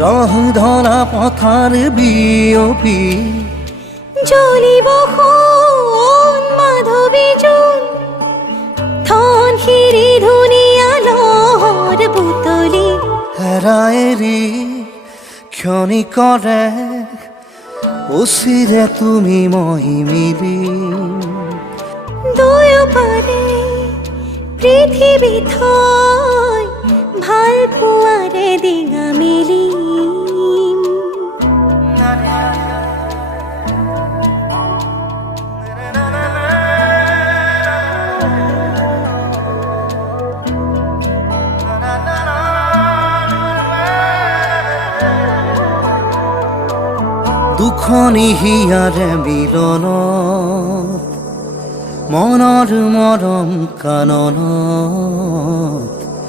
ৰহধৰা পথাৰ বিয়পি জ্বলিব সোণ মাধৱী জোন থন শিৰি ধুনীয়া লহৰ বুটলি হেৰাই এৰি ক্ষণিকৰে উচিৰে তুমি মই মিলি দুয়োপাৰে পৃথিৱী থৈ ভাল পোৱাৰে ডিঙা মেলি দুখনি হিয়াৰে মিলন মনৰ মৰম কাননত